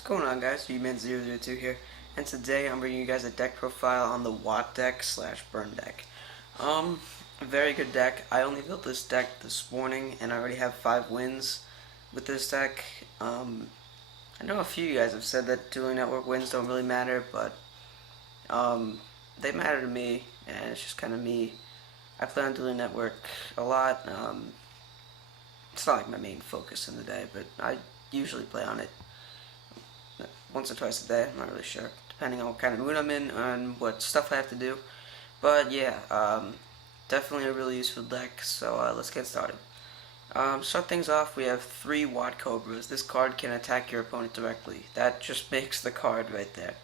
What's going on, guys? VMan002 here, and today I'm bringing you guys a deck profile on the Watt deck slash Burn deck. A very good deck. I only built this deck this morning, and I already have 5 wins with this deck. I know a few of you guys have said that dueling network wins don't really matter, but they matter to me, and it's just kind of me. I play on dueling network a lot. It's not like my main focus in the day, but I usually play on it once or twice a day. I'm not really sure, depending on what kind of mood I'm in and what stuff I have to do. But yeah, definitely a really useful deck. So let's get started. Start things off. We have 3 Watt Cobras. This card can attack your opponent directly. That just makes the card right there.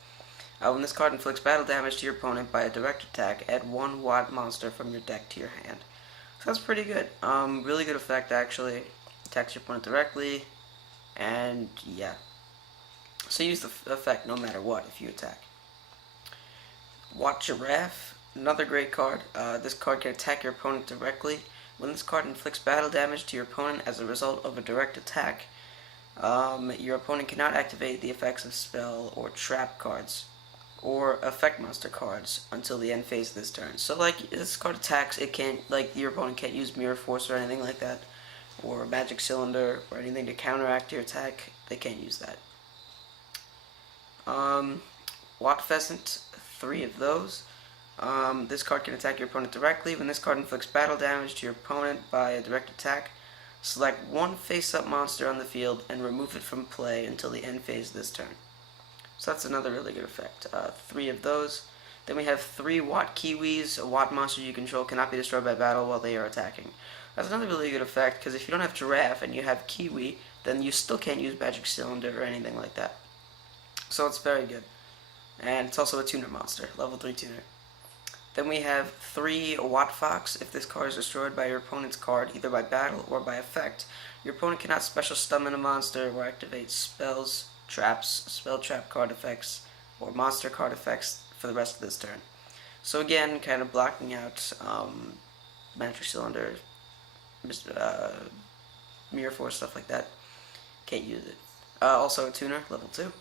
When this card inflicts battle damage to your opponent by a direct attack, add 1 Watt monster from your deck to your hand. So that's pretty good. Really good effect actually. Attacks your opponent directly, and yeah. So use the effect no matter what if you attack. Watt Giraffe, another great card. This card can attack your opponent directly. When this card inflicts battle damage to your opponent as a result of a direct attack, your opponent cannot activate the effects of spell or trap cards or effect monster cards until the end phase of this turn. So like this card attacks, it can't, like, your opponent can't use Mirror Force or anything like that, or Magic Cylinder or anything to counteract your attack. They can't use that. Watt Pheasant, 3 of those. This card can attack your opponent directly. When this card inflicts battle damage to your opponent by a direct attack, select 1 face-up monster on the field and remove it from play until the end phase of this turn. So that's another really good effect. 3 of those. Then we have 3 Watt Kiwis. A Watt monster you control cannot be destroyed by battle while they are attacking. That's another really good effect, because if you don't have Giraffe and you have Kiwi, then you still can't use Magic Cylinder or anything like that. So it's very good. And it's also a tuner monster, level 3 tuner. Then we have 3 Watt Fox. If this card is destroyed by your opponent's card, either by battle or by effect, your opponent cannot special summon a monster or activate spells, traps, spell trap card effects, or monster card effects for the rest of this turn. So again, kind of blocking out Magic Cylinder, Mirror Force, stuff like that. Can't use it. Also a tuner, level 2.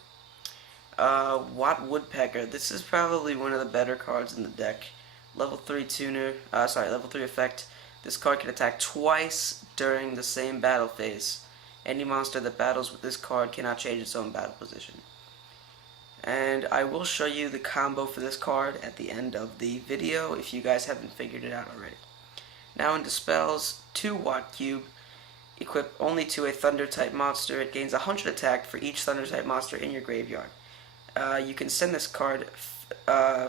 Watt Woodpecker. This is probably one of the better cards in the deck. Level 3 tuner, level 3 effect. This card can attack twice during the same battle phase. Any monster that battles with this card cannot change its own battle position. And I will show you the combo for this card at the end of the video if you guys haven't figured it out already. Now into spells, 2 Watt Cube. Equip only to a Thunder type monster. It gains 100 attack for each Thunder type monster in your graveyard. You can send this card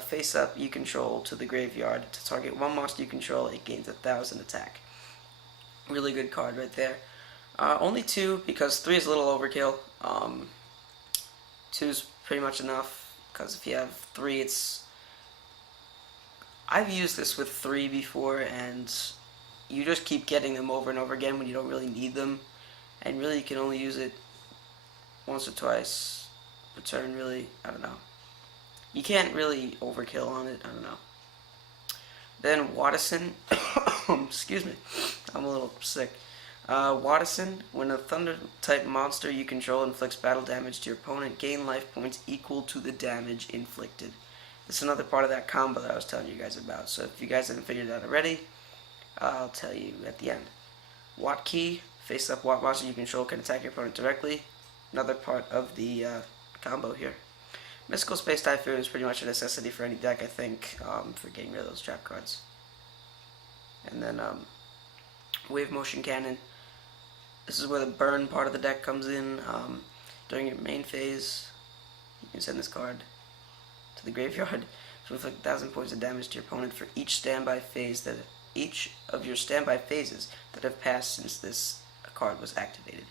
face up you control to the graveyard to target 1 monster you control. It gains 1000 attack. Really good card right there. Only 2 because 3 is a little overkill. 2 is pretty much enough, because if you have 3, it's... I've used this with 3 before, and you just keep getting them over and over again when you don't really need them, and really you can only use it once or twice per turn, really. I don't know. You can't really overkill on it. I don't know. Then Wattison. Excuse me. I'm a little sick. Wattison. When a Thunder type monster you control inflicts battle damage to your opponent, gain life points equal to the damage inflicted. This is another part of that combo that I was telling you guys about. So if you guys haven't figured it out already, I'll tell you at the end. Watt Key. Face up Watt monster you control can attack your opponent directly. Another part of the combo here. Mystical Space Typhoon is pretty much a necessity for any deck, I think, for getting rid of those trap cards. And then Wave Motion Cannon. This is where the burn part of the deck comes in. During your main phase, you can send this card to the graveyard to inflict 1000 points of damage to your opponent for each of your standby phases that have passed since this card was activated.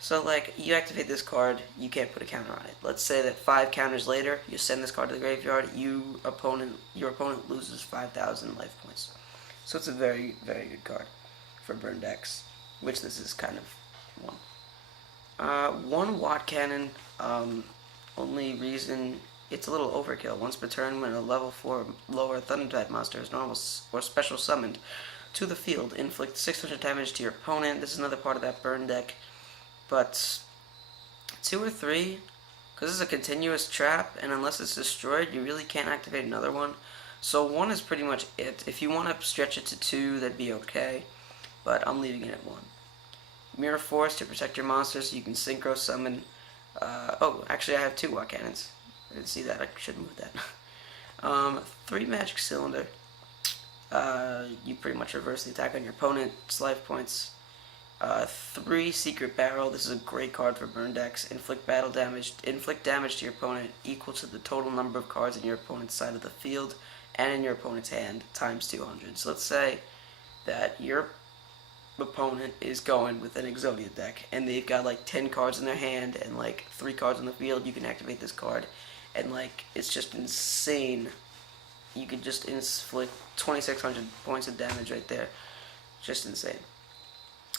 So, like, you activate this card, you can't put a counter on it. Let's say that 5 counters later, you send this card to the graveyard, your opponent loses 5,000 life points. So it's a very, very good card for burn decks, which this is kind of one. 1 Watt Cannon, only reason it's a little overkill. Once per turn, when a level 4 lower Thunder type monster is normal or special summoned to the field, inflict 600 damage to your opponent. This is another part of that burn deck. But 2 or 3 Because it's a continuous trap, and unless it's destroyed, you really can't activate another one. So 1 is pretty much it. If you want to stretch it to 2, that'd be okay, but I'm leaving it at 1. Mirror Force to protect your monsters, so you can synchro summon. Oh, actually I have 2 Watt Cannons. I didn't see that, I should move that. 3 Magic Cylinder. You pretty much reverse the attack on your opponent's life points. 3 Secret Barrel. This is a great card for burn decks. Inflict damage to your opponent equal to the total number of cards in your opponent's side of the field and in your opponent's hand times 200. So let's say that your opponent is going with an Exodia deck and they've got like 10 cards in their hand and like 3 cards on the field. You can activate this card, and like it's just insane. You could just inflict 2,600 points of damage right there. Just insane.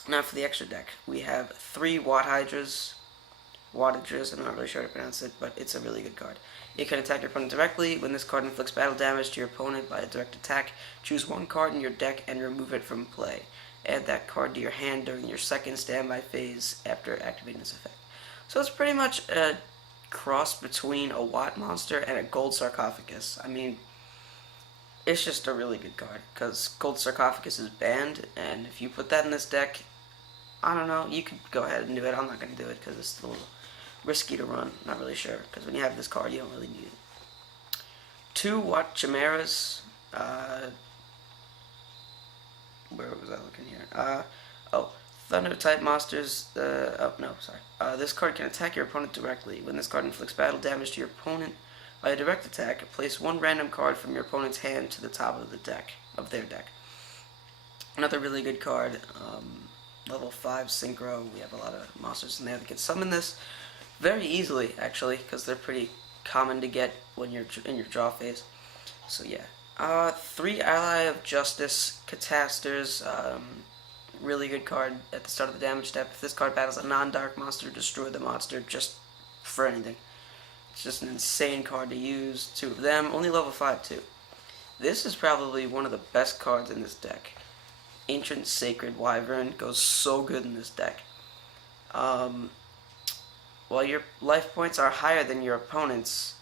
Now for the extra deck, we have 3 Wattages. I'm not really sure how to pronounce it, but it's a really good card. It can attack your opponent directly. When this card inflicts battle damage to your opponent by a direct attack, choose 1 card in your deck and remove it from play. Add that card to your hand during your second standby phase after activating this effect. So it's pretty much a cross between a Watt monster and a Gold Sarcophagus. I mean, it's just a really good card, because Gold Sarcophagus is banned, and if you put that in this deck, I don't know, you could go ahead and do it. I'm not going to do it because it's a little risky to run. Not really sure, because when you have this card, you don't really need it. 2 Watt Chimeras. Where was I looking here? Thunder-type monsters. This card can attack your opponent directly. When this card inflicts battle damage to your opponent by a direct attack, place 1 random card from your opponent's hand to the top of their deck. Another really good card. Level 5 Synchro. We have a lot of monsters in there that can summon this very easily, actually, because they're pretty common to get when you're in your draw phase. So yeah. 3 Ally of Justice Catasters. Really good card at the start of the damage step. If this card battles a non-dark monster, destroy the monster just for anything. It's just an insane card to use. 2 of them. Only level 5 too. This is probably one of the best cards in this deck. Ancient Sacred Wyvern goes so good in this deck. While your life points are higher than your opponent's,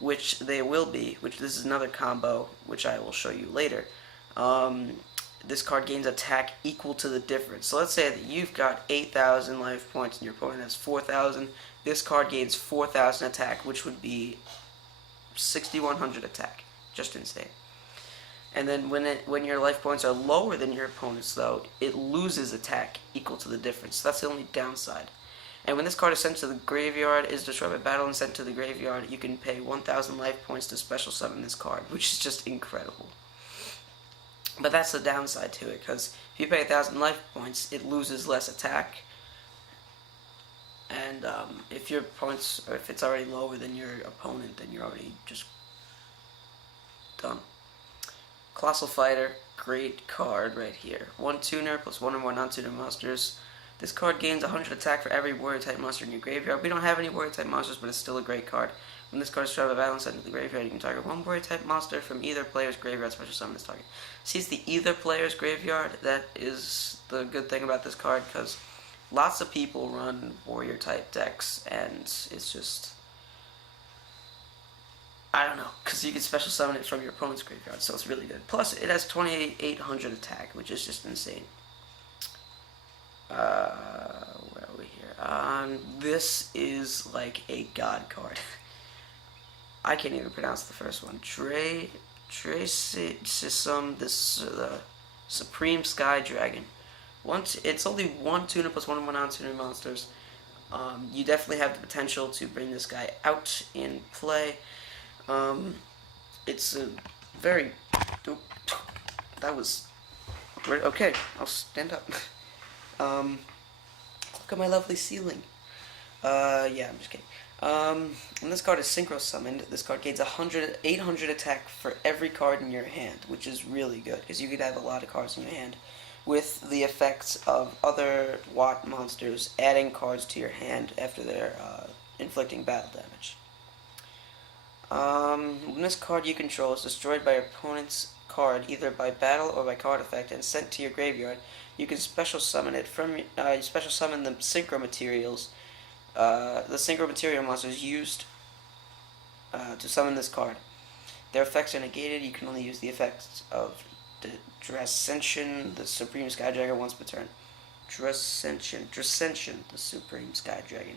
which they will be, which this is another combo, which I will show you later, this card gains attack equal to the difference. So let's say that you've got 8,000 life points and your opponent has 4,000. This card gains 4,000 attack, which would be 6,100 attack. Just insane. And then when your life points are lower than your opponent's, though, it loses attack equal to the difference. So that's the only downside. And when this card is sent to the graveyard, is destroyed by battle and sent to the graveyard, you can pay 1,000 life points to special summon this card, which is just incredible. But that's the downside to it, because if you pay 1,000 life points, it loses less attack. And if your points, or if it's already lower than your opponent, then you're already just done. Colossal Fighter, great card right here. 1 tuner plus 1 or more non-tuner monsters. This card gains 100 attack for every warrior-type monster in your graveyard. We don't have any warrior-type monsters, but it's still a great card. When this card is destroyed by battle and sent to the graveyard, you can target 1 warrior-type monster from either player's graveyard, special summon this target. See, it's the either player's graveyard. That is the good thing about this card, because lots of people run warrior-type decks, and it's just, I don't know, because you can special summon it from your opponent's graveyard, so it's really good. Plus, it has 2,800 attack, which is just insane. Where are we here? This is like a god card. I can't even pronounce the first one. Tracisum, the Supreme Sky Dragon. It's only 1 tuner plus 1 non-tuner monsters. You definitely have the potential to bring this guy out in play. It's a very... That was... Okay, I'll stand up. Look at my lovely ceiling. Yeah, I'm just kidding. When this card is synchro summoned, this card gains 800 attack for every card in your hand, which is really good, because you could have a lot of cards in your hand, with the effects of other Watt monsters adding cards to your hand after they're inflicting battle damage. When this card you control is destroyed by your opponent's card, either by battle or by card effect, and sent to your graveyard, you can special summon it from special summon the synchro materials the Synchro Material monsters used to summon this card. Their effects are negated. You can only use the effects of the Dracention, the Supreme Sky Dragon, once per turn. Dracention, the Supreme Sky Dragon.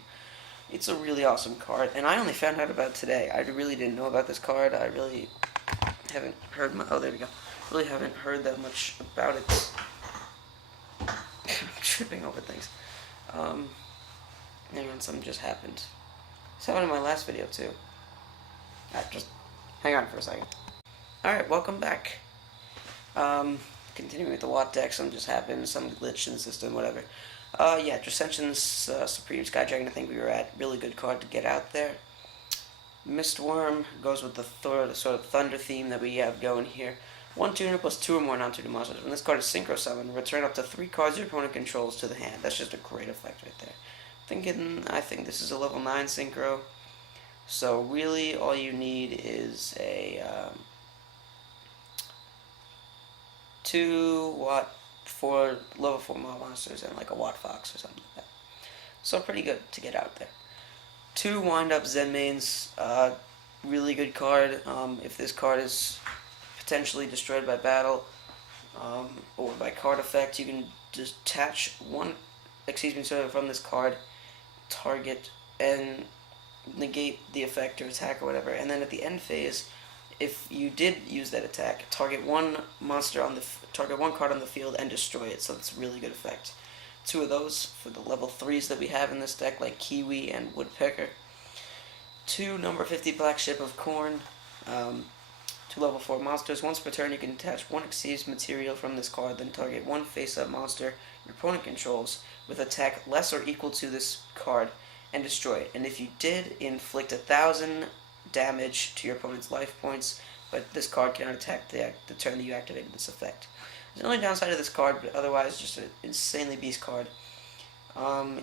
It's a really awesome card, and I only found out about it today. I really didn't know about this card. I really haven't heard oh, there we go. Really haven't heard that much about it. I'm tripping over things. And something just happened. This happened in my last video too. Just hang on for a second. Alright, welcome back. Continuing with the Watt deck, something just happened, some glitch in the system, whatever. Yeah, Dracention's Supreme Sky Dragon, I think we were at. Really good card to get out there. Mistworm goes with the sort of thunder theme that we have going here. 1 tuner plus 2 or more non-tuner monsters. When this card is Synchro Summon, return up to 3 cards your opponent controls to the hand. That's just a great effect right there. I think this is a level 9 Synchro. So really all you need is a 2 Watt for level 4 mob monsters and like a Watt Fox or something like that. So pretty good to get out there. 2 Wind-Up Zenmaines, really good card. If this card is potentially destroyed by battle or by card effect, you can detach one, from this card, target, and negate the effect or attack or whatever. And then at the end phase, if you did use that attack, target one card on the field and destroy it. So it's a really good effect. 2 of those for the level 3s that we have in this deck, like Kiwi and Woodpecker. 2 number 50 Black Ship of Corn. 2 level 4 monsters. Once per turn, you can attach 1 Exceeds material from this card, then target 1 face-up monster your opponent controls with attack less or equal to this card and destroy it. And if you did, inflict 1,000 damage to your opponent's life points, but this card cannot attack the turn that you activated this effect. There's the only downside of this card, but otherwise just an insanely beast card.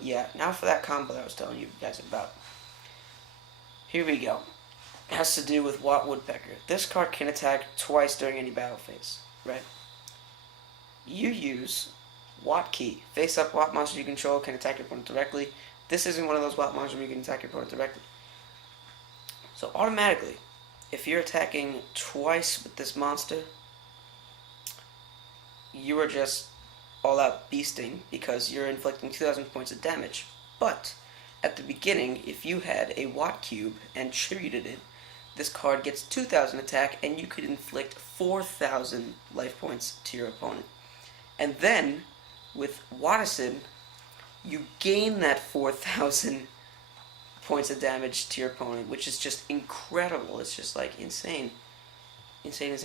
Yeah, now for that combo that I was telling you guys about. Here we go. It has to do with Watt Woodpecker. This card can attack twice during any battle phase, right? You use Watt Key. Face up Watt monster you control can attack your opponent directly. This isn't one of those Watt monsters where you can attack your opponent directly. So automatically, if you're attacking twice with this monster, you are just all out beasting because you're inflicting 2,000 points of damage. But at the beginning, if you had a Watt Cube and tributed it, this card gets 2,000 attack and you could inflict 4,000 life points to your opponent. And then, with Wattison, you gain that 4,000 points of damage to your opponent, which is just incredible. It's just like insane. Insane.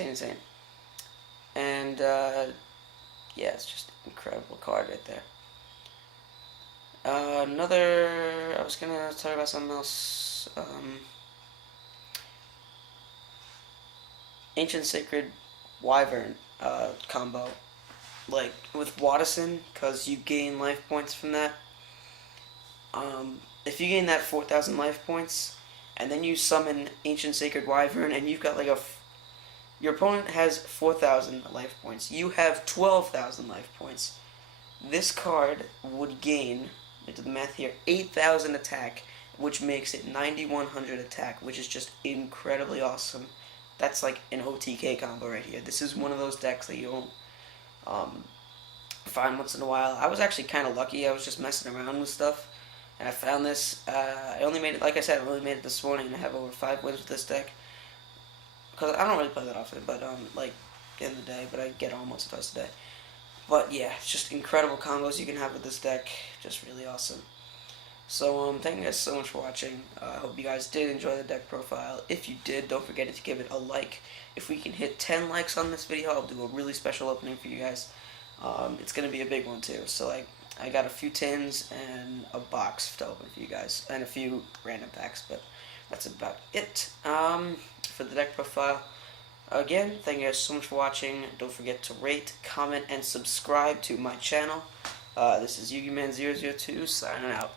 And, yeah, it's just an incredible card right there. I was gonna talk about something else. Ancient Sacred Wyvern combo. Like, with Wattison, because you gain life points from that. If you gain that 4,000 life points, and then you summon Ancient Sacred Wyvern, and you've got like your opponent has 4,000 life points. You have 12,000 life points. This card would gain, into the math here, 8,000 attack, which makes it 9,100 attack, which is just incredibly awesome. That's like an OTK combo right here. This is one of those decks that you don't find once in a while. I was actually kind of lucky. I was just messing around with stuff, and I found this. I only made it, like I said, I only made it this morning, and I have over 5 wins with this deck. Because I don't really play that often, but like in the day, but I get on once or twice a day. But yeah, it's just incredible combos you can have with this deck. Just really awesome. So thank you guys so much for watching. I hope you guys did enjoy the deck profile. If you did, don't forget to give it a like. If we can hit 10 likes on this video, I'll do a really special opening for you guys. It's gonna be a big one too. So like, I got a few tins and a box to open for you guys, and a few random packs, but that's about it for the deck profile. Again, thank you guys so much for watching. Don't forget to rate, comment, and subscribe to my channel. This is YugiMan002 signing out.